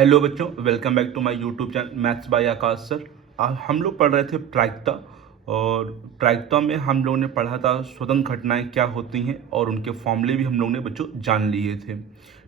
Hello बच्चों, welcome back to my YouTube channel maths by Akash sir. हम लोग पढ़ रहे थे प्रायिकता, और प्रायिकता में हम लोगों ने पढ़ा था स्वतंत्र घटनाएं क्या होती हैं और उनके फॉर्मूले भी हम लोगों ने बच्चों जान लिए थे।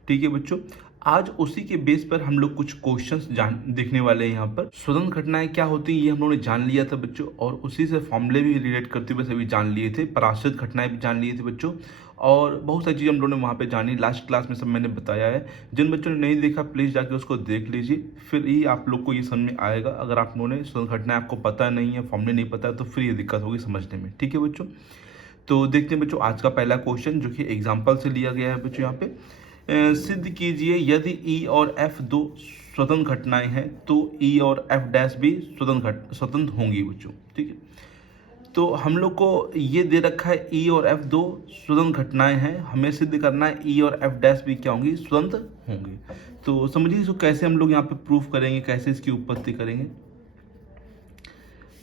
ठीक है बच्चों, आज उसी के बेस पर हम लोग कुछ क्वेश्चंस जान देखने वाले हैं। यहाँ पर स्वतंत्र घटनाएं क्या होती हैं ये हम लोगों ने जान लिया था बच्चों, और उसी से फॉर्मूले भी रिलेट करते हुए सभी जान लिए थे। पराश्रित घटनाएं भी जान लिए थे बच्चों, और बहुत सारी चीज़ें हम लोगों ने वहाँ पे जानी। लास्ट क्लास में सब मैंने बताया है। जिन बच्चों ने नहीं देखा प्लीज़ जाके उसको देख लीजिए, फिर ही आप लोग को ये समझ में आएगा। अगर आप लोगों ने स्वतंत्र घटनाएं आपको पता नहीं है, फॉर्मूले नहीं पता है, तो फिर ये दिक्कत होगी समझने में। ठीक है बच्चों, तो देखते हैं बच्चों आज का पहला क्वेश्चन, जो कि एग्जाम्पल से लिया गया है बच्चों। यहाँ पे सिद्ध कीजिए यदि ई और एफ दो स्वतंत्र घटनाएं हैं तो ई और एफ डैश भी स्वतंत्र होंगी बच्चों। ठीक है, तो हम लोग को ये दे रखा है ई और एफ दो स्वतंत्र घटनाएं हैं, हमें सिद्ध करना है ई और एफ डैश भी क्या होंगी, स्वतंत्र होंगी। तो समझिए इसको कैसे हम लोग यहाँ पे प्रूफ करेंगे, कैसे इसकी उत्पत्ति करेंगे।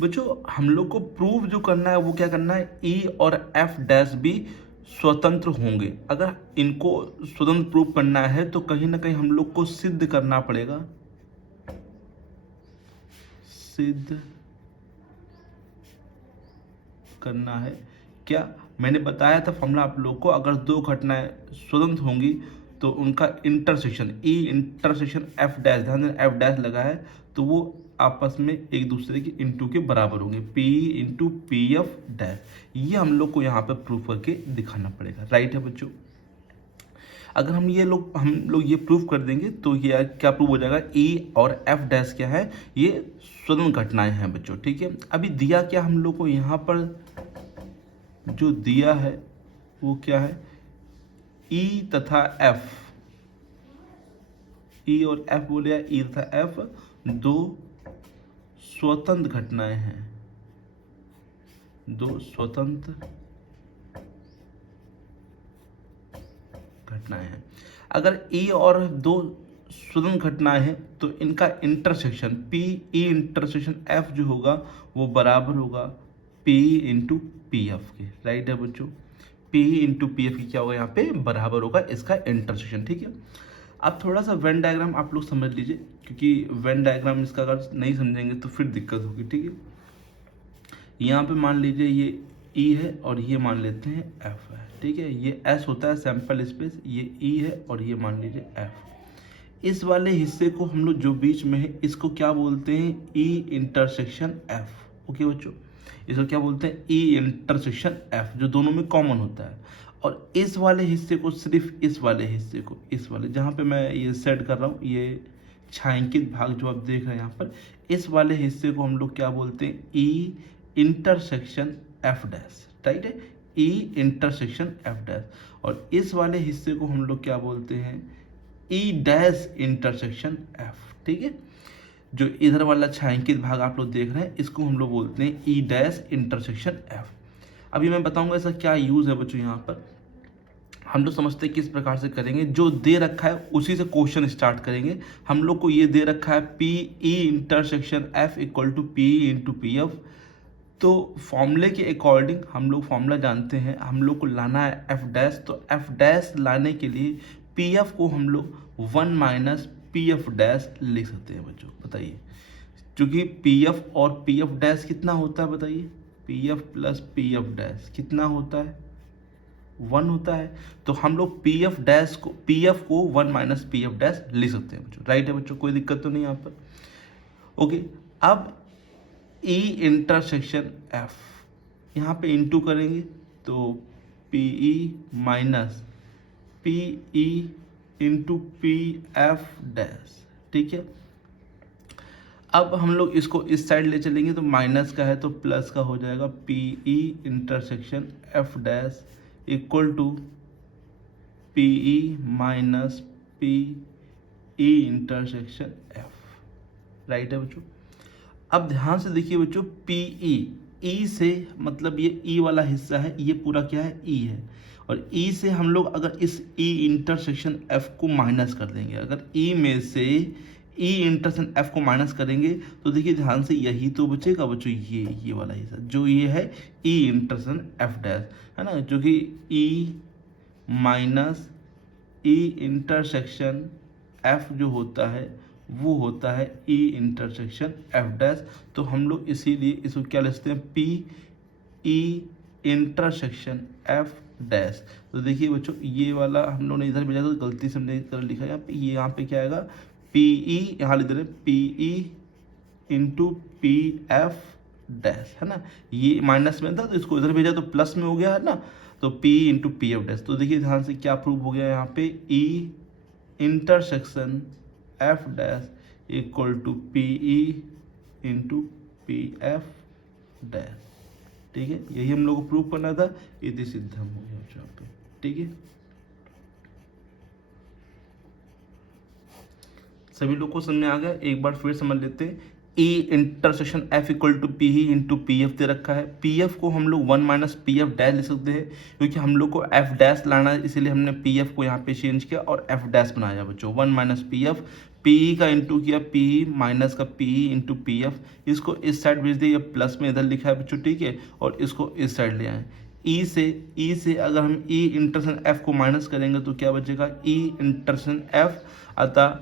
बच्चों हम लोग को प्रूफ जो करना है वो क्या करना है, ई और एफ डैश भी स्वतंत्र होंगे। अगर इनको स्वतंत्र प्रूफ करना है तो कहीं ना कहीं हम लोग को सिद्ध करना पड़ेगा, सिद्ध करना है। क्या मैंने बताया था फॉर्मूला आप लोग को, अगर दो घटनाएं स्वतंत्र होंगी तो उनका intersection E intersection F dash, ध्यान देना एफ डैश लगा है, तो वो आपस में एक दूसरे के इंटू के बराबर होंगे, P into P F dash. ये हम लोग को यहाँ पे प्रूफ करके दिखाना पड़ेगा। राइट है बच्चों, अगर हम लोग ये प्रूफ कर देंगे तो ये क्या प्रूफ हो जाएगा, ई और एफ डैश क्या है, ये स्वतंत्र घटनाएं हैं बच्चों। ठीक है, अभी दिया क्या हम लोग को यहाँ पर, जो दिया है वो क्या है, ई तथा एफ, ई और एफ बोले, ई तथा एफ दो स्वतंत्र घटनाएं हैं, दो स्वतंत्र घटनाएं हैं। अगर ई और दो स्वतंत्र घटनाएं हैं तो इनका intersection P E intersection F जो होगा वो बराबर होगा पी इंटू पी एफ के। राइट है बच्चों, पी इंटू पी एफ की क्या होगा, यहाँ पे बराबर होगा इसका इंटरसेक्शन। ठीक है, अब थोड़ा सा वेन डायग्राम आप लोग समझ लीजिए, क्योंकि वेन डायग्राम इसका अगर नहीं समझेंगे तो फिर दिक्कत होगी। ठीक है, यहाँ पे मान लीजिए ये ई है और ये मान लेते हैं एफ है। ठीक है, ये एस होता है सैंपल स्पेस, ये ई है और ये मान लीजिए एफ। इस वाले हिस्से को हम लोग जो बीच में है इसको क्या बोलते हैं, ई इंटरसेक्शन एफ। ओके बच्चों, इसको क्या बोलते हैं, ई इंटरसेक्शन एफ, जो दोनों में कॉमन होता है। और इस वाले हिस्से को, सिर्फ इस वाले हिस्से को, इस वाले जहाँ पे मैं ये सेट कर रहा हूँ, ये छायांकित भाग जो आप देख रहे हैं यहाँ पर, इस वाले हिस्से को हम लोग क्या बोलते हैं, E intersection F dash. Right है, ई इंटरसेक्शन एफ डैश। और इस वाले हिस्से को हम लोग क्या बोलते हैं, ई डैश इंटरसेक्शन एफ। ठीक है, जो इधर वाला छायांकित भाग आप लोग देख रहे हैं इसको हम लोग बोलते हैं ई डैश इंटरसेक्शन एफ। अभी मैं बताऊंगा इसका क्या यूज है बच्चों। यहाँ पर हम लोग समझते हैं किस प्रकार से करेंगे, जो दे रखा है उसी से क्वेश्चन स्टार्ट करेंगे। हम लोग को ये दे रखा है P E intersection F equal to P into P F. तो फॉर्मूले के अकॉर्डिंग हम लोग फॉर्मूला जानते हैं, हम लोग को लाना है एफ डैश। तो एफ डैश लाने के लिए पी एफ को हम लोग one minus P F dash लिख सकते हैं बच्चों। बताइए, क्योंकि पी एफ और पी एफ डैश कितना होता है, बताइए, P F plus P F dash कितना होता है, वन होता है। तो हम लोग पी एफ डैश को, पी एफ को one minus P F dash लिख सकते हैं बच्चों। राइट है बच्चों, कोई दिक्कत तो नहीं यहाँ पर। ओके, अब ई इंटरसेक्शन एफ, यहाँ पे इंटू करेंगे तो P E minus P E into P F dash. ठीक है, अब हम लोग इसको इस साइड ले चलेंगे तो माइनस का है तो प्लस का हो जाएगा, P E intersection F dash equal to P E minus P E intersection F. Right है बच्चों, अब ध्यान से देखिए बच्चों, पी ई से मतलब ये ई वाला हिस्सा है, ये पूरा क्या है, ई है। और ई से हम लोग अगर इस ई इंटरसेक्शन एफ को माइनस कर देंगे, अगर ई में से ई इंटरसेक्शन एफ को माइनस करेंगे तो देखिए ध्यान से यही तो बचेगा बच्चों, ये वाला हिस्सा जो ये है ई इंटरसेक्शन एफ डैश, है ना, जो कि ई माइनस ई इंटरसेक्शन एफ जो होता है वो होता है ई इंटरसेक्शन एफ डैश। तो हम लोग इसीलिए इसको क्या लिखते हैं, P E intersection F dash. तो देखिए बच्चों, ये वाला हम लोग ने इधर भेजा तो गलती से हमने इधर लिखा है, यहाँ पे क्या आएगा, पी ई, यहाँ लिख दे रहे P E into P F dash, है ना। ये माइनस में था तो इसको इधर भेजा तो प्लस में हो गया, है ना। तो P into P F dash. तो देखिए ध्यान से क्या प्रूव हो गया यहाँ पे, E intersection F dash equal to P E into P F dash. ठीक है, यही हम लोग को प्रूव करना था, इति सिद्धम हो गया यहाँ पे। ठीक है, सभी लोग को समझ में आ गया। एक बार फिर समझ लेते हैं, E intersection F equal to P ही इंटू पी एफ दे रखा है। पी एफ को हम लोग 1 माइनस पी एफ डैश लिख सकते हैं, क्योंकि हम लोग को एफ डैश लाना है, इसीलिए हमने पी एफ को यहाँ पे चेंज किया और एफ डैश बनाया बच्चों। 1 minus P F, P E का इंटू किया, पी ई माइनस का P E into P F. इसको इस साइड भेज दिया, प्लस में इधर लिखा है बच्चों, ठीक है, और इसको इस साइड ले आए। ई से अगर हम ई इंटरसेक्शन एफ को माइनस करेंगे तो क्या बचेगा, ई इंटरसेक्शन एफ, अतः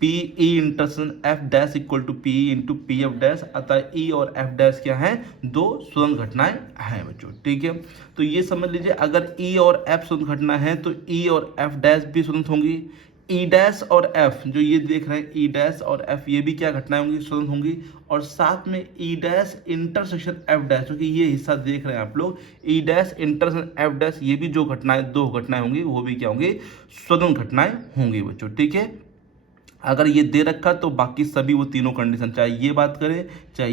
P E intersection F dash equal to P E into P F dash. अतः ई और एफ डैश क्या है, दो स्वतंत्र घटनाएं हैं बच्चों। ठीक है, तो ये समझ लीजिए, अगर ई और एफ स्वतंत्र घटना है तो ई और एफ डैश भी स्वतंत्र होंगी। ई डैश और एफ जो ये देख रहे हैं, ई डैश और एफ, ये भी क्या घटनाएं होंगी, स्वतंत्र होंगी। और साथ में ई डैश इंटरसेक्शन एफ डैश, क्योंकि ये हिस्सा देख रहे हैं आप लोग, ई डैश इंटरसेक्शन एफ डैश, ये भी जो घटनाएं, दो घटनाएं होंगी, वो भी क्या होंगी, स्वतंत्र घटनाएं होंगी बच्चों। ठीक है, अगर ये दे रखा तो बाकी सभी वो तीनों कंडीशन, चाहे ये बात करें चाहे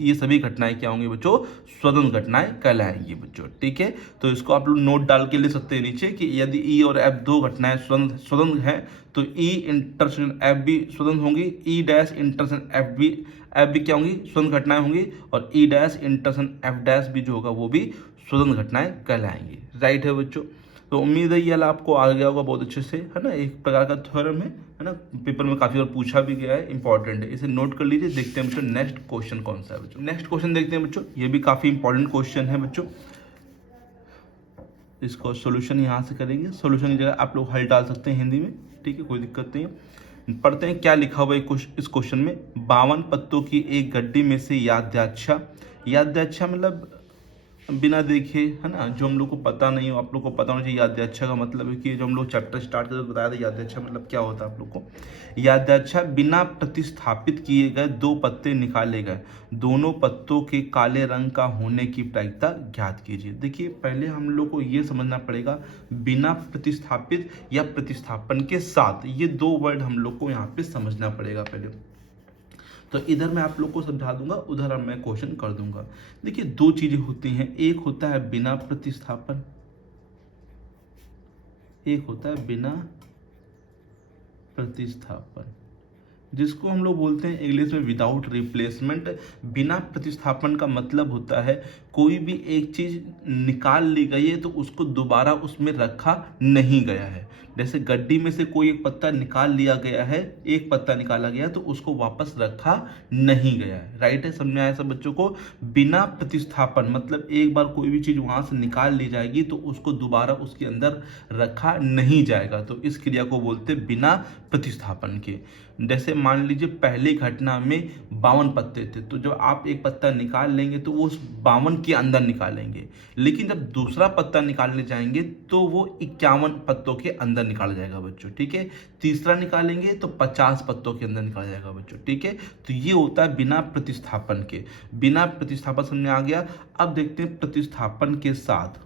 ये सभी घटनाएं क्या होंगी बच्चों, स्वतंत्र घटनाएं कहलाएंगी बच्चों। ठीक है, तो इसको आप लोग नोट डाल के लिख सकते हैं नीचे कि यदि ई और एफ दो घटनाएं स्वतंत्र हैं तो ई इंटरसेक्शन एफ भी स्वतंत्र होंगी, ई डैश इंटरसेक्शन एफ भी क्या होंगी, स्वतंत्र घटनाएं होंगी, और ई डैश इंटरसेक्शन एफ डैश भी जो होगा वो भी स्वतंत्र घटनाएं कहलाएंगी। राइट है बच्चों। तो उम्मीद है ये वाला आपको आ गया होगा बहुत अच्छे से, है ना। एक प्रकार का थ्योरम है ना, पेपर में काफ़ी बार पूछा भी गया है, इंपॉर्टेंट है, इसे नोट कर लीजिए। देखते हैं बच्चों नेक्स्ट क्वेश्चन कौन सा है बच्चों। नेक्स्ट क्वेश्चन देखते हैं बच्चों, ये भी काफ़ी इंपॉर्टेंट क्वेश्चन है बच्चों। इसको सोल्यूशन यहाँ से करेंगे, सोल्यूशन की जगह आप लोग हल डाल सकते हैं हिंदी में, ठीक है, कोई दिक्कत नहीं है। पढ़ते हैं क्या लिखा हुआ है इस क्वेश्चन में। 52 पत्तों की एक गड्डी में से याददाश्त मतलब बिना देखे, है ना, जो हम लोग को पता नहीं हो, आप लोग को पता होना चाहिए। याददाश्त का मतलब है कि जो हम लोग चैप्टर स्टार्ट करते बताया था, याददाश्त मतलब क्या होता है आप लोग को। याददाश्त, बिना प्रतिस्थापित किए गए 2 पत्ते निकाले गए, दोनों पत्तों के काले रंग का होने की प्रायिकता ज्ञात कीजिए। देखिए पहले हम लोग को ये समझना पड़ेगा, बिना प्रतिस्थापित या प्रतिस्थापन के साथ, ये 2 वर्ड हम लोग को यहाँ पे समझना पड़ेगा पहले। तो इधर मैं आप लोग को समझा दूंगा, उधर मैं क्वेश्चन कर दूंगा। देखिए 2 चीजें होती हैं, एक होता है बिना प्रतिस्थापन, एक होता है बिना प्रतिस्थापन, जिसको हम लोग बोलते हैं इंग्लिश में विदाउट रिप्लेसमेंट। बिना प्रतिस्थापन का मतलब होता है कोई भी एक चीज निकाल ली गई है तो उसको दोबारा उसमें रखा नहीं गया है। जैसे गड्डी में से कोई एक पत्ता निकाल लिया गया है, एक पत्ता निकाला गया तो उसको वापस रखा नहीं गया है। राइट है, समझ में आया सब बच्चों को। बिना प्रतिस्थापन मतलब एक बार कोई भी चीज वहां से निकाल ली जाएगी तो उसको दोबारा उसके अंदर रखा नहीं जाएगा, तो इस क्रिया को बोलते हैं बिना प्रतिस्थापन के। जैसे मान लीजिए पहली घटना में 52 पत्ते थे, तो जब आप एक पत्ता निकाल लेंगे तो वो उस 52 के अंदर निकालेंगे, लेकिन जब दूसरा पत्ता निकालने जाएंगे तो वो 51 पत्तों के अंदर निकाला जाएगा बच्चों। ठीक है, तीसरा निकालेंगे तो 50 पत्तों के अंदर निकाला जाएगा बच्चों। ठीक है, तो ये होता है बिना प्रतिस्थापन के। बिना प्रतिस्थापन समझ में आ गया। अब देखते हैं प्रतिस्थापन के साथ।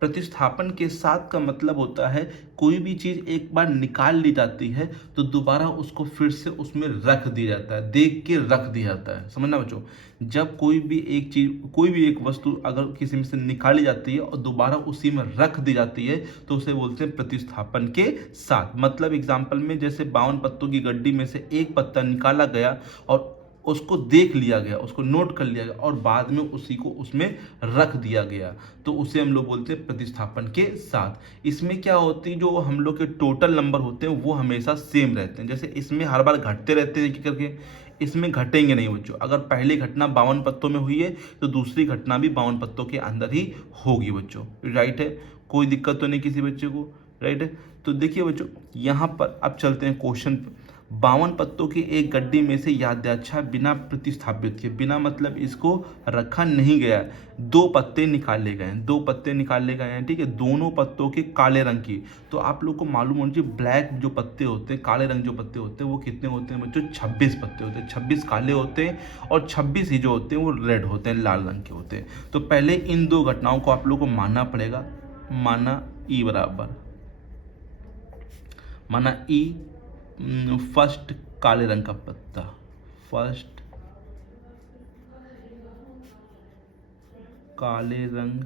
प्रतिस्थापन के साथ का मतलब होता है कोई भी चीज एक बार निकाल ली जाती है तो दोबारा उसको फिर से उसमें रख दिया जाता है, देख के रख दिया जाता है। समझना बच्चों, जब कोई भी एक चीज, कोई भी एक वस्तु अगर किसी में से निकाली जाती है और दोबारा उसी में रख दी जाती है तो उसे बोलते हैं प्रतिस्थापन के साथ। मतलब एग्जाम्पल में जैसे 52 पत्तों की गड्डी में से एक पत्ता निकाला गया और उसको देख लिया गया, उसको नोट कर लिया गया और बाद में उसी को उसमें रख दिया गया, तो उसे हम लोग बोलते हैं प्रतिस्थापन के साथ। इसमें क्या होती है, जो हम लोग के टोटल नंबर होते हैं वो हमेशा सेम रहते हैं। जैसे इसमें हर बार घटते रहते हैं करके, इसमें घटेंगे नहीं बच्चों। अगर पहली घटना 52 पत्तों में हुई है तो दूसरी घटना भी 52 पत्तों के अंदर ही होगी बच्चों, राइट है। कोई दिक्कत तो नहीं किसी बच्चे को, राइट है। तो देखिए बच्चों यहाँ पर अब चलते हैं क्वेश्चन। 52 पत्तों की एक गड्डी में से याददाश्त बिना प्रतिस्थापित किए, बिना मतलब इसको रखा नहीं गया, 2 पत्ते निकाले गए हैं, 2 पत्ते निकाले गए हैं, ठीक है। दोनों पत्तों के काले रंग की, तो आप लोग को मालूम होना चाहिए ब्लैक जो पत्ते होते हैं, काले रंग जो पत्ते होते हैं वो कितने होते हैं बच्चों, 26 पत्ते होते हैं। 26 काले होते हैं और 26 ही जो होते हैं वो रेड होते हैं, लाल रंग के होते हैं। तो पहले इन 2 घटनाओं को आप लोग को मानना पड़ेगा। माना ई बराबर, माना ई फर्स्ट काले रंग का पत्ता, फर्स्ट काले रंग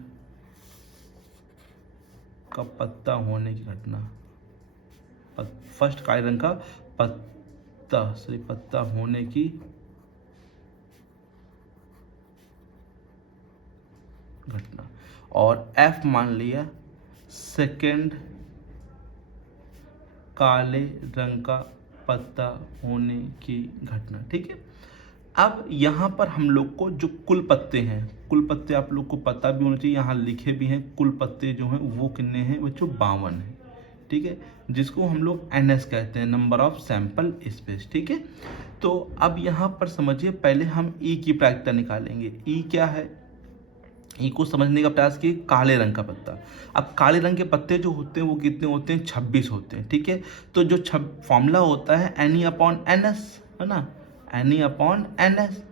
का पत्ता होने की घटना, फर्स्ट काले रंग का पत्ता, सॉरी पत्ता होने की घटना, और एफ मान लिया सेकंड काले रंग का पत्ता होने की घटना, ठीक है। अब यहाँ पर हम लोग को जो कुल पत्ते हैं, कुल पत्ते आप लोग को पता भी होना चाहिए, यहाँ लिखे भी हैं, कुल पत्ते जो हैं वो कितने हैं बच्चों, 52 हैं, ठीक है, जिसको हम लोग NS कहते हैं, नंबर ऑफ सैंपल स्पेस, ठीक है। तो अब यहाँ पर समझिए, पहले हम ई की प्रायिकता निकालेंगे। ई क्या है, ई को समझने का प्रयास किए, काले रंग का पत्ता। अब काले रंग के पत्ते जो होते हैं वो कितने होते हैं, 26 होते हैं, ठीक है। तो जो फॉर्मूला होता है Ne/NS, है ना, Ne/NS।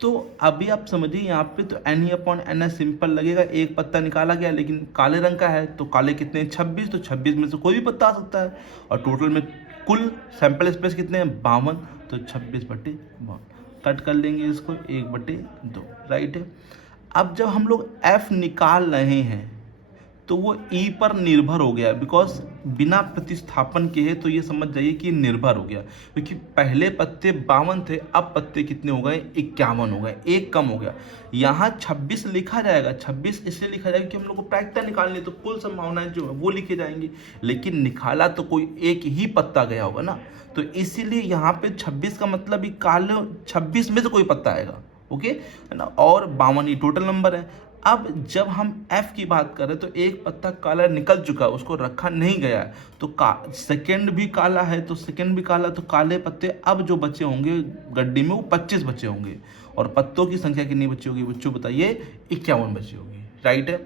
तो अभी आप समझिए यहाँ पे तो Ne/NS सिंपल लगेगा, एक पत्ता निकाला गया लेकिन काले रंग का है, तो काले कितने हैं, 26, तो 26 में से कोई भी पत्ता आ सकता है, और टोटल में कुल सैंपल स्पेस कितने हैं, 52, तो 26/52 कट कर लेंगे इसको, 1/2, राइट है। अब जब हम लोग F निकाल रहे हैं तो वो E पर निर्भर हो गया, बिकॉज बिना प्रतिस्थापन के है, तो ये समझ जाइए कि निर्भर हो गया, क्योंकि पहले पत्ते 52 थे, अब पत्ते कितने हो गए, 51 हो गए, एक कम हो गया। यहाँ 26 लिखा जाएगा, 26 इसलिए लिखा जाएगा कि हम लोग को प्रायिकता निकालनी है, तो कुल संभावनाएं जो है वो लिखे जाएंगे, लेकिन निकाला तो कोई एक ही पत्ता गया होगा ना, तो इसीलिए यहाँ पे 26 का मतलब ही काले 26 में से कोई पत्ता आएगा, ओके, है ना, और 52 ये टोटल नंबर है। अब जब हम F की बात करें तो एक पत्ता काला निकल चुका है, उसको रखा नहीं गया है, तो सेकंड भी काला है, तो सेकंड भी काला, तो काले पत्ते अब जो बचे होंगे गड्डी में वो 25 बचे होंगे, और पत्तों की संख्या कितनी बची होगी बच्चों, बताइए, 51 बची होगी, राइट है।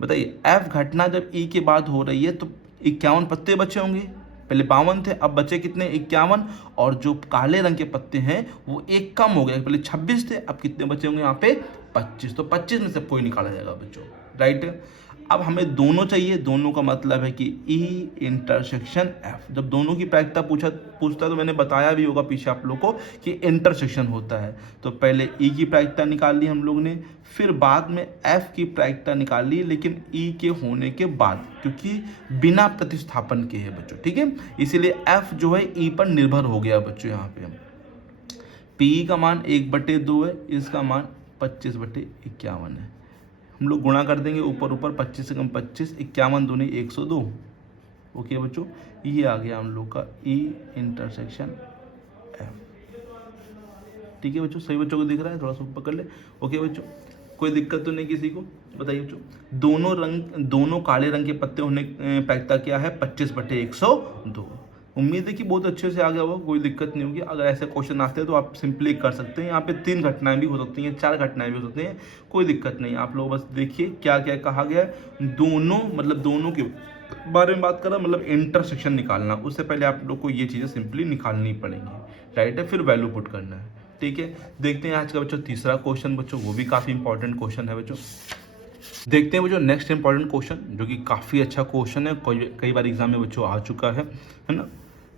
बताइए F घटना जब E के बाद हो रही है तो 51 पत्ते बचे होंगे, पहले 52 थे, अब बचे कितने, 51, और जो काले रंग के पत्ते हैं वो एक कम हो गए, पहले 26 थे, अब कितने बचे होंगे यहाँ पे, 25, तो 25 में से कोई निकाला जाएगा बच्चों, राइट है। अब हमें दोनों चाहिए, दोनों का मतलब है कि E इंटरसेक्शन F, जब दोनों की प्रायिकता पूछता तो मैंने बताया भी होगा पीछे आप लोग को कि इंटरसेक्शन होता है, तो पहले E की प्रायिकता निकाल ली हम लोग ने, फिर बाद में F की प्रायिकता निकाल ली, लेकिन E के होने के बाद, क्योंकि बिना प्रतिस्थापन के है बच्चों, ठीक है, इसीलिए F जो है E पर निर्भर हो गया बच्चों। यहाँ पे PE का मान 1/2 है, इसका मान 25/51 है, हम लोग गुणा कर देंगे ऊपर ऊपर, 25 से कम 25, 51 दूनी 102, ओके बच्चों, ये आ गया हम लोग का E इंटरसेक्शन F, ठीक है बच्चों, सही बच्चों को दिख रहा है, थोड़ा सा पकड़ ले, ओके बच्चों, कोई दिक्कत तो नहीं किसी को, बताइए बच्चों। दोनों काले रंग के पत्ते होने प्रायिकता क्या है, 25/102। उम्मीद है कि बहुत अच्छे से आ गया होगा, कोई दिक्कत नहीं होगी। अगर ऐसे क्वेश्चन आते हैं तो आप सिंपली कर सकते हैं, यहाँ पे 3 घटनाएं भी हो सकती हैं, 4 घटनाएं भी हो सकती हैं, कोई दिक्कत नहीं। आप लोग बस देखिए क्या क्या कहा गया है, दोनों के बारे में बात कर रहा, मतलब इंटरसेक्शन निकालना, उससे पहले आप लोग को ये चीज़ें सिंपली निकालनी पड़ेंगी, राइट है, फिर वैल्यू पुट करना है, ठीक है। देखते हैं आज का बच्चों तीसरा क्वेश्चन बच्चों, वो भी काफ़ी इंपॉर्टेंट क्वेश्चन है बच्चों। देखते हैं बच्चों नेक्स्ट इंपॉर्टेंट क्वेश्चन, जो कि काफ़ी अच्छा क्वेश्चन है, कई बार एग्जाम में बच्चों आ चुका है ना।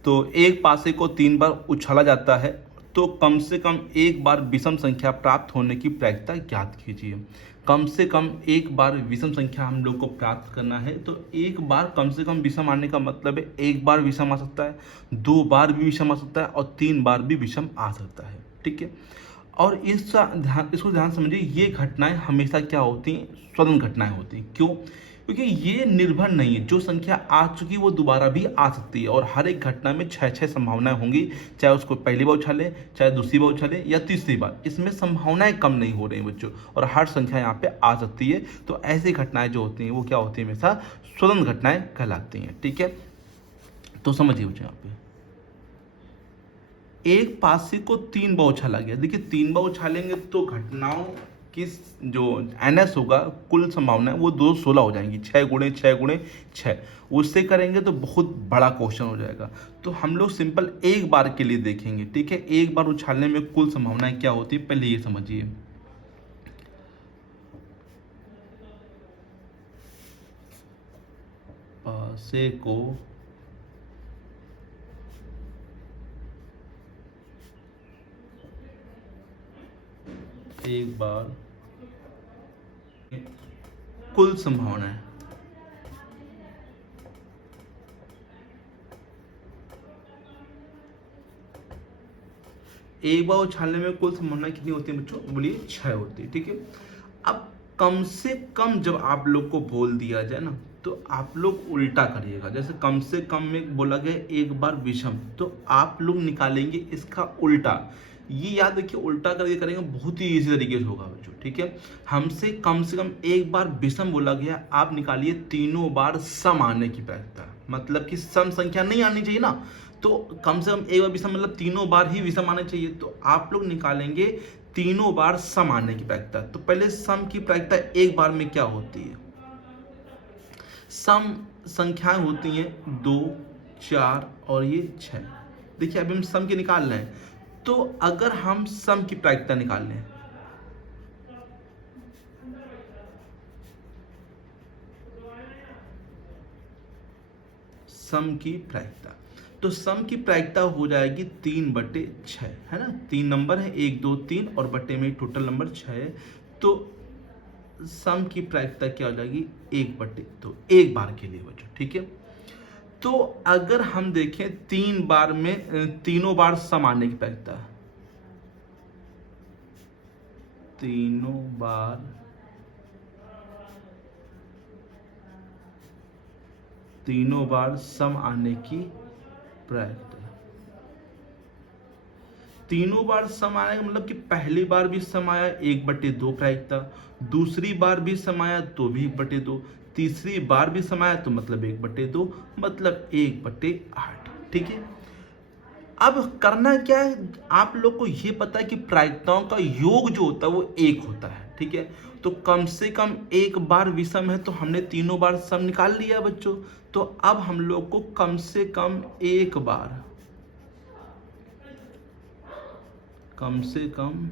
तो एक पासे को 3 बार उछाला जाता है तो कम से कम एक बार विषम संख्या प्राप्त होने की प्रायिकता ज्ञात कीजिए। कम से कम एक बार विषम संख्या हम लोग को प्राप्त करना है, तो एक बार कम से कम विषम आने का मतलब है एक बार विषम आ सकता है, 2 बार भी विषम आ सकता है, और 3 बार भी विषम आ सकता है, ठीक है। और इसको ध्यान समझिए, ये घटनाएं हमेशा क्या होती हैं, स्वतंत्र घटनाएं होती हैं। क्यों? क्योंकि ये निर्भर नहीं है, जो संख्या आ चुकी वो दोबारा भी आ सकती है, और हर एक घटना में 6 संभावनाएं होंगी, चाहे उसको पहली बार उछाले, चाहे दूसरी बार उछाले या तीसरी बार, इसमें संभावनाएं कम नहीं हो रही हैं बच्चों, और हर संख्या यहाँ पे आ सकती है। तो ऐसी घटनाएं जो होती हैं वो क्या होती है, हमेशा स्वतंत्र घटनाएं कहलाती हैं। ठीक है, तो समझिए बच्चों, यहाँ पे एक पासे को 3 बार उछाला गया। देखिए 3 बार उछालेंगे तो घटनाओं की जो NS होगा, कुल संभावना है वो 216 हो जाएंगी, 6 गुणे 6 गुणे 6। उससे करेंगे तो बहुत बड़ा क्वेश्चन हो जाएगा, तो हम लोग सिंपल एक बार के लिए देखेंगे। ठीक है, एक बार उछालने में कुल संभावनाएं क्या होती है, पहले ये समझिए। पासे को एक बार कुल संभावना है, एक बार उछालने में कुल संभावना कितनी होती है बच्चों, बोलिए 6 होती है। ठीक है, अब कम से कम जब आप लोग को बोल दिया जाए ना, तो आप लोग उल्टा करिएगा। जैसे कम से कम में बोला गया एक बार विषम, तो आप लोग निकालेंगे इसका उल्टा। ये याद रखिए, उल्टा करके करेंगे बहुत ही इजी तरीके से होगा बच्चों। ठीक है, हमसे कम से कम एक बार विषम बोला गया, आप निकालिए तीनों बार सम आने की प्रायिकता, मतलब कि सम संख्या नहीं आनी चाहिए ना, तो कम से कम एक बार विषम मतलब तीनों बार ही विषम आने चाहिए। तो आप लोग निकालेंगे तीनों बार सम आने की प्रायिकता। तो पहले सम की प्रायिकता एक बार में क्या होती है, सम संख्याएं होती हैं 2, 4 और ये 6। देखिए अभी हम सम के निकाल रहे हैं, तो अगर हम सम की प्रायिकता निकाल लें, सम की प्रायिकता, तो सम की प्रायिकता हो जाएगी 3/6, है ना। 3 नंबर है, 1 2 3 और बट्टे में टोटल नंबर 6 है, तो सम की प्रायिकता क्या हो जाएगी 1/2, एक बार के लिए बच्चों। ठीक है, तो अगर हम देखें 3 बार में तीनों बार सम आने की प्रायिकता, तीनों बार सम आने की प्रायिकता, तीनों बार सम आया मतलब कि पहली बार भी सम आया 1/2 प्रायिकता, दूसरी बार भी सम आया तो भी 1/2, तीसरी बार भी सम आया तो मतलब 1/2, मतलब 1/8। ठीक है, अब करना क्या है, आप लोग को ये पता है कि प्रायिकताओं का योग जो होता है वो 1 होता है। ठीक है, तो कम से कम एक बार विषम है, तो हमने तीनों बार सम निकाल लिया बच्चों। तो अब हम लोग को कम से कम एक बार, कम से कम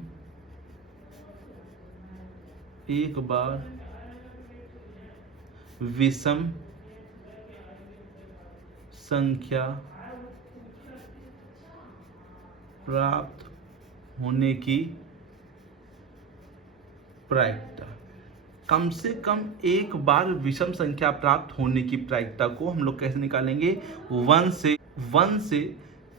एक बार विषम संख्या प्राप्त होने की प्रायिकता, कम से कम एक बार विषम संख्या प्राप्त होने की प्रायिकता को हम लोग कैसे निकालेंगे, 1 से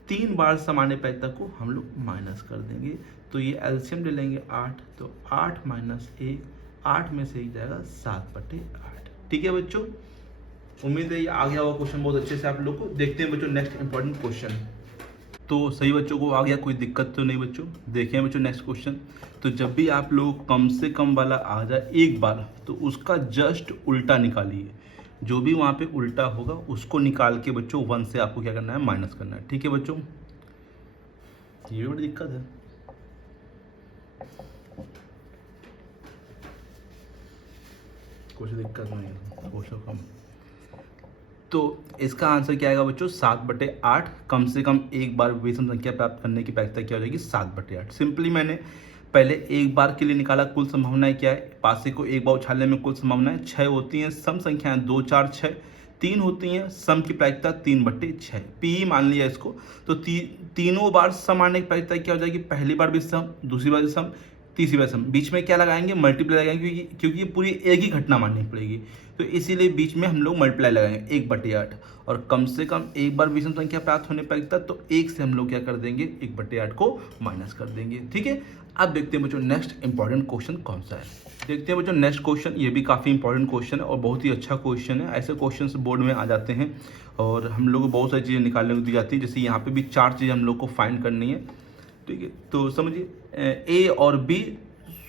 3 बार सम आने प्रायिकता को हम लोग माइनस कर देंगे। तो ये एलसीएम ले लेंगे 8, तो 8 माइनस 1, 8 में से 1 जाएगा 7/8। ठीक है बच्चों, उम्मीद है ये आ गया हुआ क्वेश्चन बहुत अच्छे से आप लोग को। देखते हैं बच्चों नेक्स्ट इंपॉर्टेंट क्वेश्चन। तो सही बच्चों को आ गया, कोई दिक्कत तो नहीं बच्चों। देखें बच्चों नेक्स्ट क्वेश्चन, तो जब भी आप लोग कम से कम वाला आ जाए एक बार, तो उसका जस्ट उल्टा निकालिए, जो भी वहाँ पे उल्टा होगा उसको निकाल के बच्चों 1 से आपको क्या करना है, माइनस करना है। ठीक है बच्चों, ये बड़ी दिक्कत है। कुछ दिक्कत नहीं है, क्वेश्चन कम। तो इसका आंसर क्या आएगा बच्चों, 7/8। कम से कम एक बार विषम संख्या प्राप्त करने की प्रायिकता क्या हो जाएगी, 7/8। सिंपली मैंने पहले एक बार के लिए निकाला, कुल संभावनाएं क्या है, पासे को एक बार उछालने में कुल संभावनाएं 6 होती हैं, सम संख्याएं 2 4 6 3 होती हैं, सम की प्रायिकता 3/6, पी मान लिया इसको। तो तीनों बार सम आने की प्रायिकता क्या हो जाएगी, पहली बार भी सम, दूसरी बार भी सम, तीसरी बार सम, बीच में क्या लगाएंगे, मल्टीप्लाई लगाएंगे, क्योंकि पूरी एक ही घटना माननी पड़ेगी, तो इसीलिए बीच में हम लोग मल्टीप्लाई लगाएंगे 1/8। और कम से कम एक बार विषम संख्या प्राप्त होने पर तो 1 से हम लोग क्या कर देंगे, 1/8 को माइनस कर देंगे। ठीक है, अब देखते हैं बच्चों नेक्स्ट इंपॉर्टेंट क्वेश्चन कौन सा है। देखते हैं बच्चों नेक्स्ट क्वेश्चन, ये भी काफ़ी इंपॉर्टेंट क्वेश्चन है और बहुत ही अच्छा क्वेश्चन है। ऐसे क्वेश्चन बोर्ड में आ जाते हैं और हम लोग को बहुत सारी चीज़ें निकालने को दी जाती है। जैसे यहाँ पे भी 4 चीज़ें हम लोग को फाइंड करनी है, ठीक है। तो समझिए ए और बी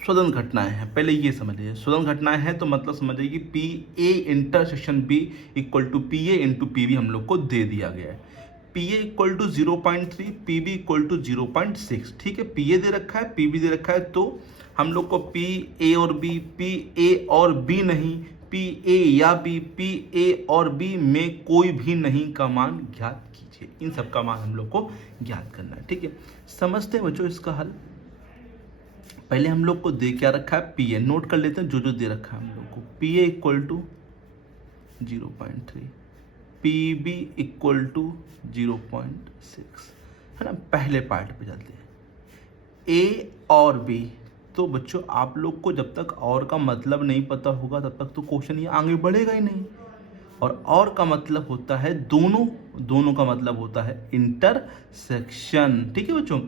स्वतंत्र घटनाएं हैं। पहले ये समझिए स्वतंत्र घटनाएं हैं तो मतलब समझिए कि P A intersection B equal to P A into P B हम लोग को दे दिया गया है। P A equal to 0.3, P B equal to 0.6, ठीक है। पी ए दे रखा है, पी बी दे रखा है, तो हम लोग को पी ए और बी नहीं, पी ए या बी, पी ए और बी में कोई भी नहीं का मान ज्ञात कीजिए। इन सब का मान हम लोग को ज्ञात करना है, ठीक है। समझते हैं बच्चों इसका हल। पहले हम लोग को दे क्या रखा है, पी ए नोट कर लेते हैं जो जो दे रखा है हम लोग को। P A equal to 0.3, P B equal to 0.6, है ना। पहले पार्ट पे चलते हैं, ए और बी। तो बच्चों आप लोग को जब तक और का मतलब नहीं पता होगा तब तक तो क्वेश्चन ये आगे बढ़ेगा ही नहीं। और का मतलब होता है दोनों, दोनों का मतलब होता है इंटरसेक्शन, ठीक है बच्चों।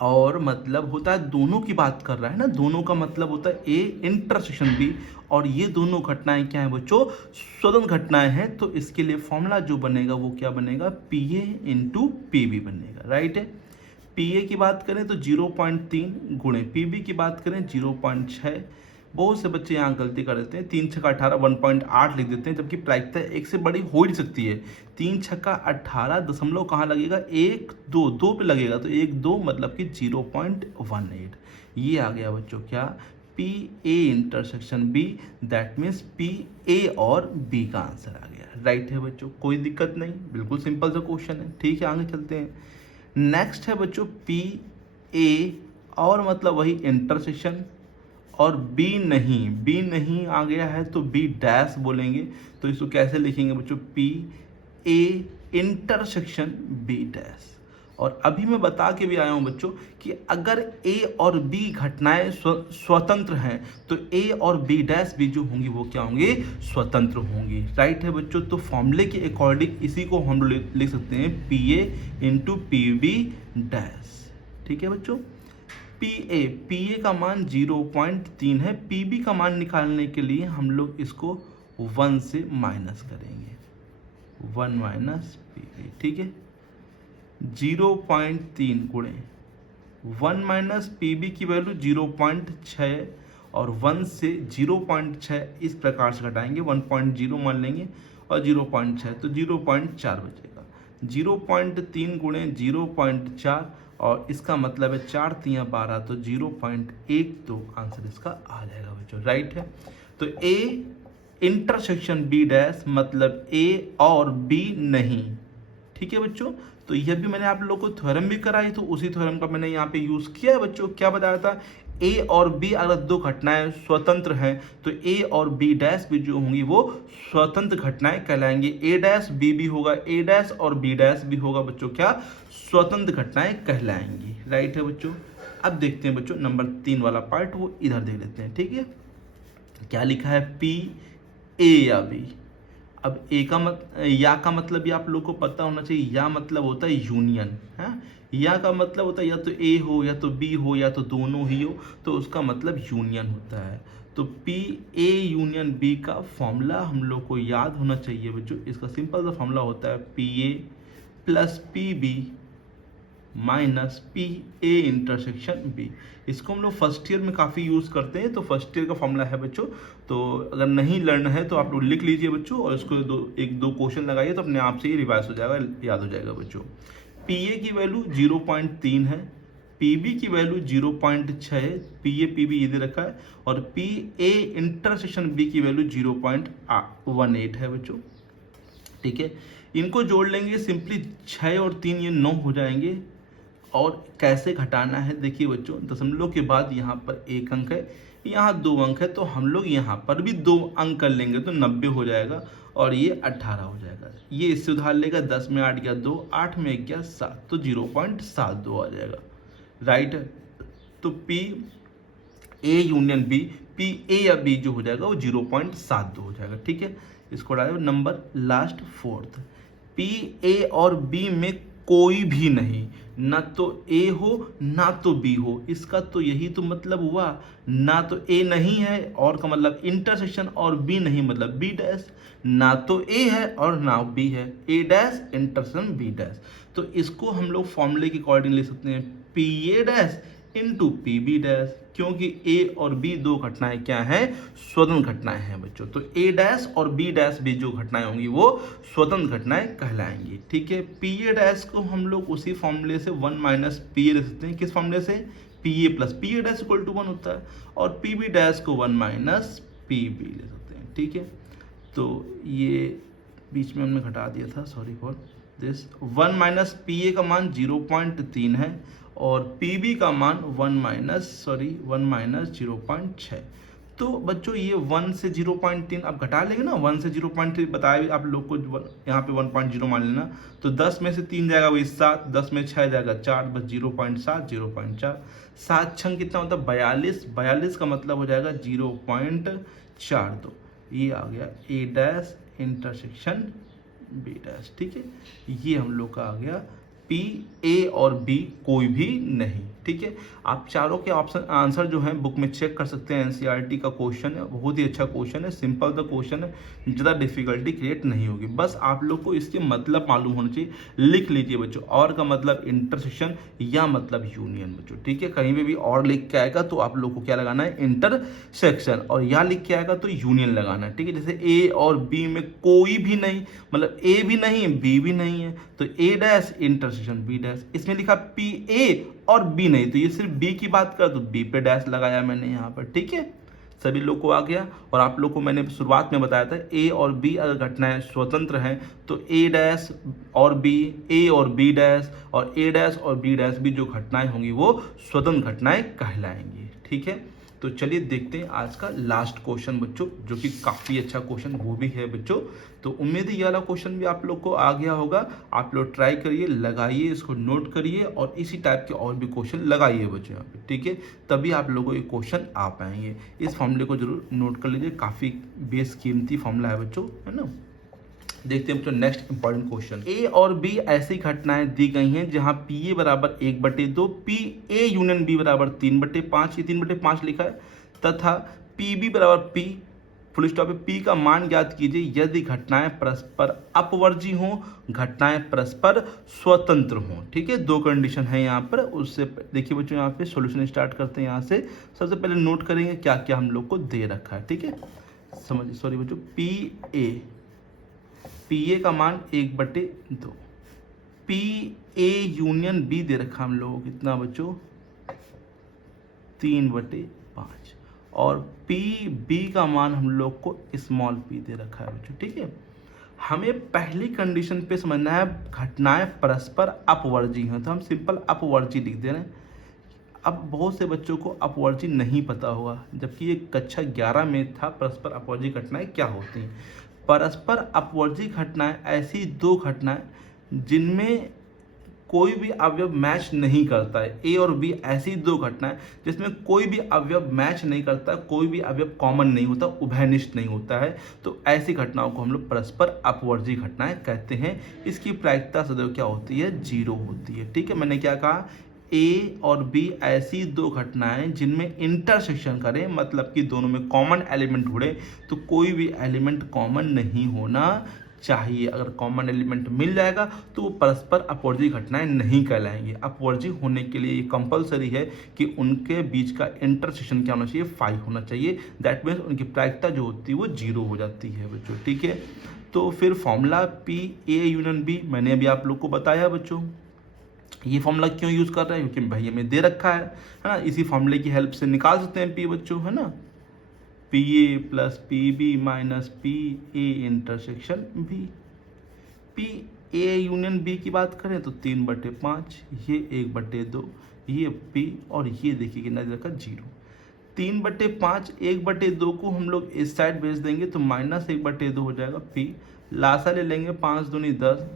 और मतलब होता है दोनों की बात कर रहा है ना, दोनों का मतलब होता है ए इंटरसेक्शन बी। और ये दोनों घटनाएं क्या हैं बच्चों, स्वतंत्र घटनाएं हैं। तो इसके लिए फॉर्मूला जो बनेगा वो क्या बनेगा, P A into P B बनेगा, राइट है। पी ए की बात करें तो 0.3 गुणे पी बी की बात करें 0.6। बहुत से बच्चे यहाँ गलती कर देते हैं, 3 छक्का 18 1.8 लिख देते हैं, जबकि प्रायिकता 1 से बड़ी हो ही नहीं सकती है। 3 छक्का 18 दशमलव कहाँ लगेगा, 1 2 2 पे लगेगा, तो 1 2 मतलब कि 0.18। ये आ गया बच्चों क्या, P A intersection B, that means P A और बी का आंसर आ गया, राइट है बच्चों। कोई दिक्कत नहीं, बिल्कुल सिंपल सा क्वेश्चन है, ठीक है। आगे चलते हैं। नेक्स्ट है बच्चों पी ए और मतलब वही इंटरसेक्शन, और बी नहीं आ गया है तो बी डैश बोलेंगे। तो इसको कैसे लिखेंगे बच्चों, P A intersection B dash. और अभी मैं बता के भी आया हूं बच्चों कि अगर ए और बी घटनाएं स्वतंत्र हैं तो ए और बी डैश भी जो होंगी वो क्या होंगी, स्वतंत्र होंगी, राइट है बच्चों। तो फॉर्मूले के अकॉर्डिंग इसी को हम लिख सकते हैं P A into P B dash, ठीक है बच्चों। पी ए का मान 0.3 है। पी बी का मान निकालने के लिए हम लोग इसको 1 से माइनस करेंगे, 1 माइनस पी बी, ठीक है। 0.3 गुणे 1 माइनस पी बी की वैल्यू 0.6 और 1 से 0.6 इस प्रकार से घटाएंगे, 1.0 मान लेंगे और 0.6 तो 0.4 बचेगा। 0.3 गुणे 0.4 और इसका मतलब है 4 3 12 तो 0.1, तो आंसर इसका आ जाएगा बच्चों, राइट है। तो ए इंटरसेक्शन बी डैश मतलब ए और बी नहीं, ठीक है बच्चों। तो यह भी मैंने आप लोगों को थ्योरम भी कराई, तो उसी थ्योरम का मैंने यहाँ पे यूज किया है बच्चों। क्या बताया था, ए और बी अगर दो घटनाएं स्वतंत्र हैं तो ए और बी डैश भी जो होंगी वो स्वतंत्र घटनाएं कहलाएंगी। ए डैश बी भी होगा, ए डैश और बी डैश भी होगा बच्चों, क्या स्वतंत्र घटनाएं कहलाएंगी, राइट है बच्चों। अब देखते हैं बच्चों नंबर 3 वाला पार्ट, वो इधर देख लेते हैं, ठीक है। क्या लिखा है, पी ए या बी। अब ए का या का मतलब ये आप लोग को पता होना चाहिए, या मतलब होता है यूनियन, है। या का मतलब होता है या तो ए हो या तो बी हो या तो दोनों ही हो, तो उसका मतलब यूनियन होता है। तो पी ए यूनियन बी का फॉर्मूला हम लोग को याद होना चाहिए बच्चों। इसका सिंपल सा फॉर्मूला होता है P A plus P B minus P A intersection B. इसको हम लोग फर्स्ट ईयर में काफ़ी यूज़ करते हैं, तो फर्स्ट ईयर का फॉर्मूला है बच्चों। तो अगर नहीं लर्न है तो आप लोग लिख लीजिए बच्चों और इसको एक दो क्वेश्चन लगाइए तो अपने आप से ही रिवाइज हो जाएगा, याद हो जाएगा बच्चों। पी ए की वैल्यू 0.3 है, पी बी की वैल्यू 0.6 है, पी ए पी बी ये दे रखा है, और पी ए इंटरसेक्शन बी की वैल्यू 0.18 है बच्चों, ठीक है। इनको जोड़ लेंगे सिंपली, 6 और 3 ये 9 हो जाएंगे। और कैसे घटाना है, देखिए बच्चों दशमलव के बाद यहाँ पर 1 अंक है, यहाँ 2 अंक है, तो हम लोग यहाँ पर भी 2 अंक कर लेंगे तो 90 हो जाएगा और ये 18 हो जाएगा। ये इससे उधार लेगा, 10 में 8 गया 2, 8 में गया 7, तो 0.72 आ जाएगा, राइट। तो P A union B, P A या बी जो हो जाएगा वो 0.72 हो जाएगा, ठीक है। इसको डालें number last 4th, P A और बी में कोई भी नहीं, ना तो ए हो ना तो बी हो, इसका तो यही तो मतलब हुआ, ना तो ए नहीं है और का मतलब इंटरसेक्शन और बी नहीं मतलब बी डैश, ना तो ए है और ना बी है, ए डैश इंटरसेक्शन बी डैश। तो इसको हम लोग फॉर्मूले के अकॉर्डिंग ले सकते हैं P A dash into P B dash, क्योंकि ए और बी दो घटनाएं क्या हैं, स्वतंत्र घटनाएं हैं बच्चों। तो ए डैश और बी डैश भी जो घटनाएं होंगी वो स्वतंत्र घटनाएं कहलाएंगी। ठीक है, पी ए डैश को हम लोग उसी फॉर्मूले से 1 माइनस पी ए ले सकते हैं। किस फॉर्मूले से, P A plus P A dash equal to 1 होता है, और पी बी डैश को 1 माइनस पी बी ले सकते हैं। ठीक है, तो ये बीच में हमने घटा दिया था, sorry for this. 1 minus P ए का मान 0.3 है और पी बी का मान 1 माइनस 0.6। तो बच्चों ये 1 से 0.3 आप घटा लेंगे ना, 1 से 0.3 बताया आप लोग को, यहाँ पे 1.0 मान लेना, तो 10 में से 3 जाएगा वही 7, 10 में 6 जाएगा 4, बस 0.7, 0.4, 7 छंग कितना होता है 42, 42 का मतलब हो जाएगा 0.42। ये आ गया ए डैश इंटरसेक्शन बी डैश। ठीक है, ये हम लोग का आ गया पी ए और बी कोई भी नहीं। ठीक है, आप चारों के ऑप्शन आंसर जो है बुक में चेक कर सकते हैं, एनसीईआरटी का क्वेश्चन है, बहुत ही अच्छा क्वेश्चन है, सिंपल द क्वेश्चन है, ज़्यादा डिफिकल्टी क्रिएट नहीं होगी, बस आप लोग को इसके मतलब मालूम होना चाहिए। लिख लीजिए बच्चों, और का मतलब इंटरसेक्शन या मतलब यूनियन बच्चों। ठीक है, कहीं पे भी और लिख के आएगा तो आप लोग को क्या लगाना है, इंटरसेक्शन, और या लिख के आएगा तो यूनियन लगाना है। ठीक है, जैसे ए और बी में कोई भी नहीं, मतलब ए भी नहीं बी भी नहीं है, तो ए डैश इंटरसेक्शन बी डैश। इसमें लिखा पी ए और बी नहीं, तो ये सिर्फ बी की बात कर, तो बी पे डैश लगाया मैंने यहाँ पर। ठीक है, सभी लोग को आ गया। और आप लोग को मैंने शुरुआत में बताया था ए और बी अगर घटनाएं स्वतंत्र हैं तो ए डैश और बी, ए और बी डैश और ए डैश और बी डैश भी जो घटनाएं होंगी वो स्वतंत्र घटनाएं कहलाएंगी। ठीक है, तो चलिए देखते हैं आज का लास्ट क्वेश्चन बच्चों, जो कि काफ़ी अच्छा क्वेश्चन वो भी है बच्चों। तो उम्मीद है ये वाला क्वेश्चन भी आप लोग को आ गया होगा। आप लोग ट्राई करिए, लगाइए, इसको नोट करिए और इसी टाइप के और भी क्वेश्चन लगाइए बच्चों यहाँ पे। ठीक है, तभी आप लोगों को ये क्वेश्चन आ पाएंगे। इस फॉर्मूले को जरूर नोट कर लीजिए, काफ़ी बेसकीमती फॉर्मूला है बच्चों, है ना। देखते हैं बच्चों नेक्स्ट इंपॉर्टेंट क्वेश्चन। ए और बी ऐसी घटनाएं दी गई हैं जहां पी ए बराबर 1/2, पी ए यूनियन बी बराबर 3/5, ये 3/5 लिखा है, तथा पी बी बराबर पी फुल स्टॉप पे पी का मान ज्ञात कीजिए यदि घटनाएं परस्पर अपवर्जी हों, घटनाएं परस्पर स्वतंत्र हों। ठीक है, दो कंडीशन है यहाँ पर। उससे देखिए बच्चों, यहाँ पे सॉल्यूशन स्टार्ट करते हैं। यहाँ से सबसे पहले नोट करेंगे क्या क्या हम लोग को दे रखा है। ठीक है, समझिए, सॉरी बच्चों, पी ए का मान 1/2, पी ए यूनियन बी दे रखा हम लोगों को कितना बच्चों, 3/5, और पी बी का मान हम लोग को स्मॉल पी दे रखा है बच्चों। ठीक है, हमें पहली कंडीशन पे समझना है घटनाएं परस्पर अपवर्जी हैं, तो हम सिंपल अपवर्जी लिख दे रहे हैं। अब बहुत से बच्चों को अपवर्जी नहीं पता होगा, जबकि ये कक्षा 11 में था परस्पर अपवर्जी घटनाएं क्या होती हैं। परस्पर अपवर्जी घटनाएं ऐसी दो घटनाएं जिनमें कोई भी अवयव मैच नहीं करता है। ए और बी ऐसी दो घटनाएं जिसमें कोई भी अवयव मैच नहीं करता, कोई भी अवयव कॉमन नहीं होता, उभयनिष्ठ नहीं होता है, तो ऐसी घटनाओं को हम लोग परस्पर अपवर्जी घटनाएं कहते हैं। इसकी प्रायिकता सदैव क्या होती है, 0 होती है। ठीक है, मैंने क्या कहा, ए और बी ऐसी दो घटनाएं जिनमें इंटरसेक्शन करें, मतलब कि दोनों में कॉमन एलिमेंट ढूंढे, तो कोई भी एलिमेंट कॉमन नहीं होना चाहिए। अगर कॉमन एलिमेंट मिल जाएगा तो वो परस्पर अपवर्जी घटनाएं नहीं कहलाएंगी। अपवर्जी होने के लिए ये कंपलसरी है कि उनके बीच का इंटरसेक्शन क्या होना चाहिए, 5 होना चाहिए। दैट मीन्स उनकी प्रायिकता जो होती है वो 0 हो जाती है बच्चों। ठीक है, तो फिर formula P A union B मैंने अभी आप लोग को बताया बच्चों। ये फॉर्मूला क्यों यूज़ कर रहे हैं, क्योंकि भाई हमें दे रखा है ना। इसी फॉर्मूले की हेल्प से निकाल सकते हैं पी बच्चों, है ना। P A plus P B minus P A intersection B. P A union B की बात करें तो 3/5, ये 1/2, ये पी, और ये देखिए कितना दे रखा, 0। 3/5, 1/2 को हम लोग इस साइड भेज देंगे तो -1/2 हो जाएगा पी। लासा ले लेंगे, 5 दूनी 10,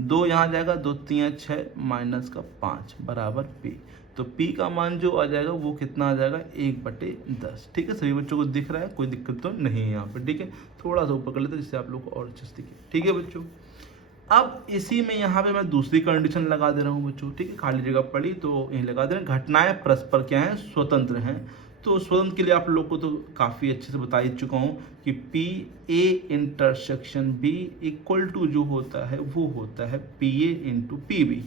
2 यहाँ जाएगा, 2 3 6 -5 बराबर पी। तो P का मान जो आ जाएगा वो कितना आ जाएगा, 1/10। ठीक है, सभी बच्चों को दिख रहा है, कोई दिक्कत तो नहीं है यहाँ पर। ठीक है, थोड़ा सा ऊपर कर लेते हैं जिससे आप लोग को और अच्छे से दिखे। ठीक है बच्चों, अब इसी में यहाँ पे मैं दूसरी कंडीशन लगा दे रहा हूँ बच्चों, ठीक है, खाली जगह पड़ी तो यही लगा दे रहे हैं। घटनाएं परस्पर क्या हैं, स्वतंत्र हैं। तो स्वतंत्र के लिए आप लोग को तो काफ़ी अच्छे से बता ही चुका हूँ कि P A intersection B equal to जो होता है वो होता है P A into P B,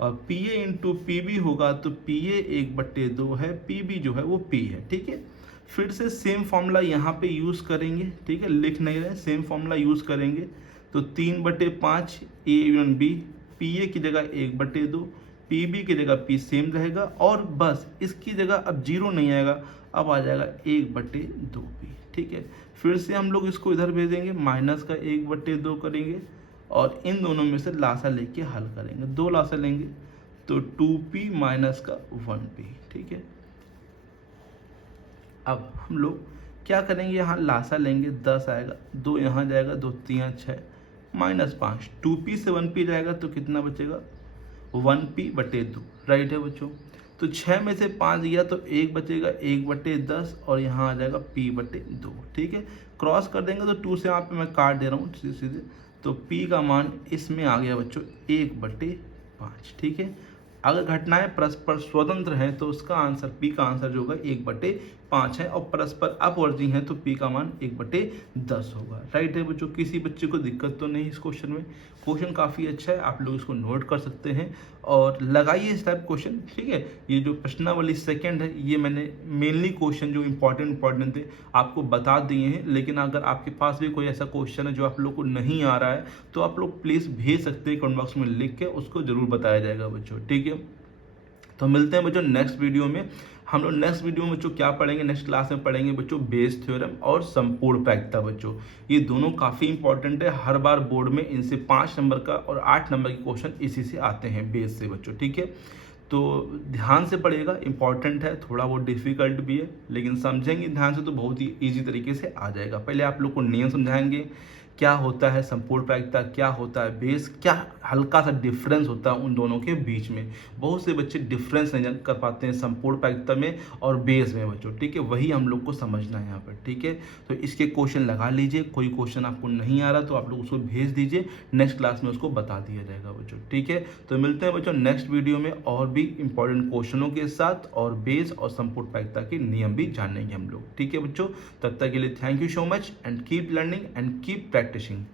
और P A into P B होगा तो पी ए 1/2 है, पी बी जो है वो पी है, ठीक है। फिर से सेम फॉर्मूला यहाँ पे यूज़ करेंगे, ठीक है, लिख नहीं रहे, सेम फॉर्मूला यूज़ करेंगे। तो 3/5 A union B, P A की जगह 1/2, पी बी की जगह पी सेम रहेगा, और बस इसकी जगह अब जीरो नहीं आएगा, अब आ जाएगा 1/2 पी, ठीक है। फिर से हम लोग इसको इधर भेजेंगे, माइनस का 1/2 करेंगे, और इन दोनों में से लासा लेके हल करेंगे, 2 लासा लेंगे तो 2p माइनस का 1p, ठीक है। अब हम लोग क्या करेंगे, यहाँ लासा लेंगे, 10 आएगा, 2 यहाँ जाएगा, 2 3 6 -5, 2p से 1p जाएगा तो कितना बचेगा, 1p/2, राइट है बच्चों। तो 6 में से 5 गया तो 1 बचेगा, 1/10, और यहाँ आ जाएगा p/2, ठीक है। क्रॉस कर देंगे तो 2 से यहाँ पे मैं काट दे रहा हूँ सीधे सीधे, तो p का मान इसमें आ गया बच्चों 1/5, ठीक है। अगर घटनाएं परस्पर स्वतंत्र हैं तो उसका आंसर p का आंसर जो होगा 1/5 है, और परस्पर अपवर्ती हैं तो p का मान 1/10 होगा, राइट है बच्चों। किसी बच्चे को दिक्कत तो नहीं इस क्वेश्चन में, क्वेश्चन काफ़ी अच्छा है, आप लोग इसको नोट कर सकते हैं और लगाइए इस टाइप क्वेश्चन, ठीक है। ये जो प्रश्नावली सेकंड है ये मैंने मेनली क्वेश्चन जो इंपॉर्टेंट थे आपको बता दिए हैं, लेकिन अगर आपके पास भी कोई ऐसा क्वेश्चन है जो आप लोग को नहीं आ रहा है तो आप लोग प्लीज़ भेज सकते हैं कमेंट बॉक्स में लिख के, उसको ज़रूर बताया जाएगा बच्चों, ठीक है। तो मिलते हैं बच्चों नेक्स्ट वीडियो में। हम लोग नेक्स्ट वीडियो में बच्चों क्या पढ़ेंगे, नेक्स्ट क्लास में पढ़ेंगे बच्चों बेस थ्योरम और संपूर्ण प्रायिकता बच्चों। ये दोनों काफ़ी इंपॉर्टेंट है, हर बार बोर्ड में इनसे 5 नंबर का और 8 नंबर के क्वेश्चन इसी से आते हैं बेस से बच्चों, ठीक है। तो ध्यान से पढ़िएगा, इंपॉर्टेंट है, थोड़ा बहुत डिफिकल्ट भी है, लेकिन समझेंगे ध्यान से तो बहुत ही ईजी तरीके से आ जाएगा। पहले आप लोग को नियम समझाएंगे, क्या होता है संपूर्ण प्रायिकता, क्या होता है बेस, क्या हल्का सा डिफरेंस होता है उन दोनों के बीच में। बहुत से बच्चे डिफरेंस नहीं कर पाते हैं संपूर्ण प्रायिकता में और बेस में बच्चों, ठीक है, वही हम लोग को समझना है यहाँ पर, ठीक है। तो इसके क्वेश्चन लगा लीजिए, कोई क्वेश्चन आपको नहीं आ रहा तो आप लोग उसको भेज दीजिए, नेक्स्ट क्लास में उसको बता दिया जाएगा बच्चों, ठीक है। तो मिलते हैं बच्चों नेक्स्ट वीडियो में और भी इंपॉर्टेंट क्वेश्चनों के साथ, और बेस और संपूर्ण प्रायिकता के नियम भी जानेंगे हम लोग, ठीक है बच्चों। तब तक के लिए thank you so much, and keep learning and keep practising.